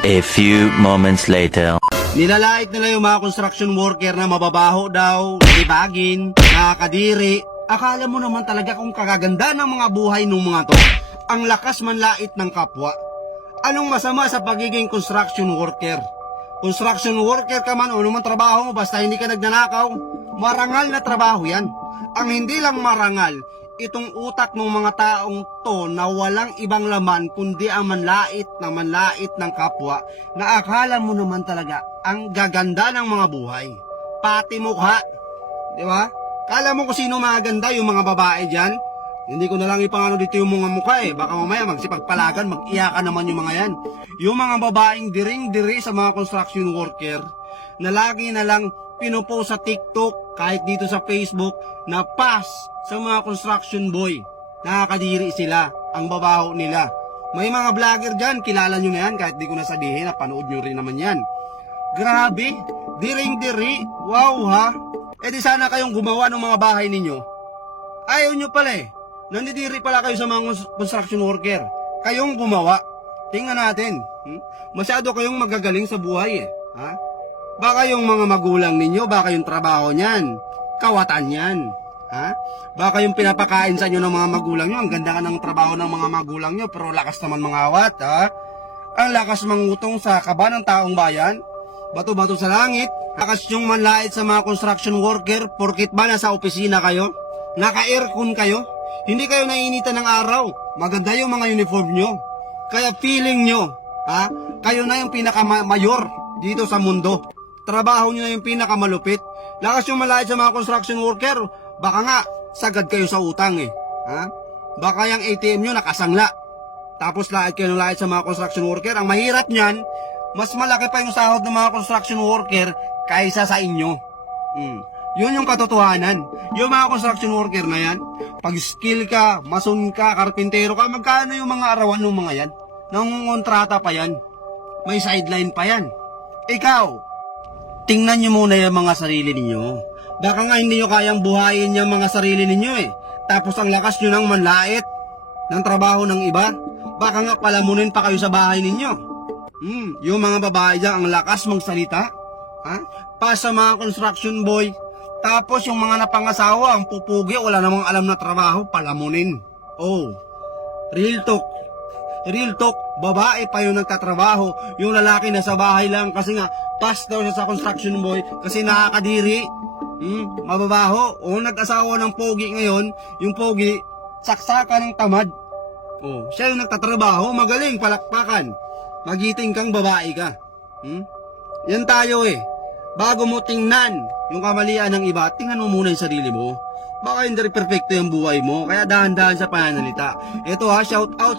A few moments later. Nilalait nila yung mga construction worker na mababaho daw, nalibagin, nakakadiri. Akala mo naman talaga kung kagaganda ng mga buhay ng mga to. Ang lakas manlait ng kapwa. Anong masama sa pagiging construction worker? Construction worker ka man o naman trabaho mo basta hindi ka nagnanakaw, marangal na trabaho yan. Ang hindi lang marangal, itong utak ng mga taong to na walang ibang laman kundi ang manlait ng kapwa na akala mo naman talaga ang gaganda ng mga buhay. Pati mukha, di ba? Kala mo kung sino maganda yung mga babae dyan? Hindi ko na lang ipangano dito yung mga mukha baka mamaya magsipagpalagan, mag-iyakan naman yung mga yan. Yung mga babaeng diring-diri sa mga construction worker na lagi na lang pinupost sa TikTok, kahit dito sa Facebook, na pass sa mga construction boy. Nakakadiri sila, ang babaho nila. May mga vlogger dyan, kilala nyo na yan, kahit di ko na sabihin, napanood nyo rin naman yan. Grabe, diring-diri, wow ha. E di sana kayong gumawa ng mga bahay ninyo. Ayaw nyo pala nandidiri pala kayo sa mga construction worker. Kayong gumawa. Tingnan natin. Masyado kayong magagaling sa buhay ha? Baka yung mga magulang ninyo, baka yung trabaho niyan, kawatan yan. Ha? Baka yung pinapakain sa inyo ng mga magulang nyo, ang ganda ka ng trabaho ng mga magulang nyo, pero lakas naman mangawat. Ha? Ang lakas mangutong sa kaba ng taong bayan, bato-bato sa langit. Lakas yung manlait sa mga construction worker, porkit ba nasa opisina kayo? Naka-aircon kayo? Hindi kayo naiinitan ng araw. Maganda yung mga uniform nyo. Kaya feeling nyo, ha? Kayo na yung pinaka-mayor dito sa mundo. Trabaho nyo na yung pinakamalupit. Lakas yung malait sa mga construction worker. Baka nga, sagad kayo sa utang ha? Baka yung ATM nyo nakasangla. Tapos lait kayo ng lait sa mga construction worker. Ang mahirap nyan, mas malaki pa yung sahod ng mga construction worker kaysa sa inyo. Yun yung katotohanan. Yung mga construction worker na yan, pag skill ka, mason ka, karpintero ka, magkano yung mga arawan ng mga yan? Nangungontrata pa yan. May sideline pa yan. Ikaw, tingnan nyo muna yung mga sarili ninyo. Baka nga hindi nyo kayang buhayin yung mga sarili ninyo Tapos ang lakas nyo ng manlait ng trabaho ng iba. Baka nga palamunin pa kayo sa bahay ninyo. Yung mga babae dyan, ang lakas magsalita. Ha? Pa sa mga construction boy. Tapos yung mga napangasawa, ang pupugi, wala namang alam na trabaho, palamunin. Real talk. Real talk, babae pa yung nagtatrabaho, yung lalaki nasa bahay lang kasi nga pass daw siya sa construction boy kasi nakakadiri, mababaho. Nag-asawa ng pogi ngayon, yung pogi, saksakan ng tamad. Siya yung nagtatrabaho, magaling, palakpakan. Magiting kang babae ka. Yan tayo Bago mo tingnan yung kamalian ng iba, tingnan mo muna yung sarili mo. Baka hindi perfecto yung buhay mo, kaya dahan-dahan sa pananalita. Ito shout out sa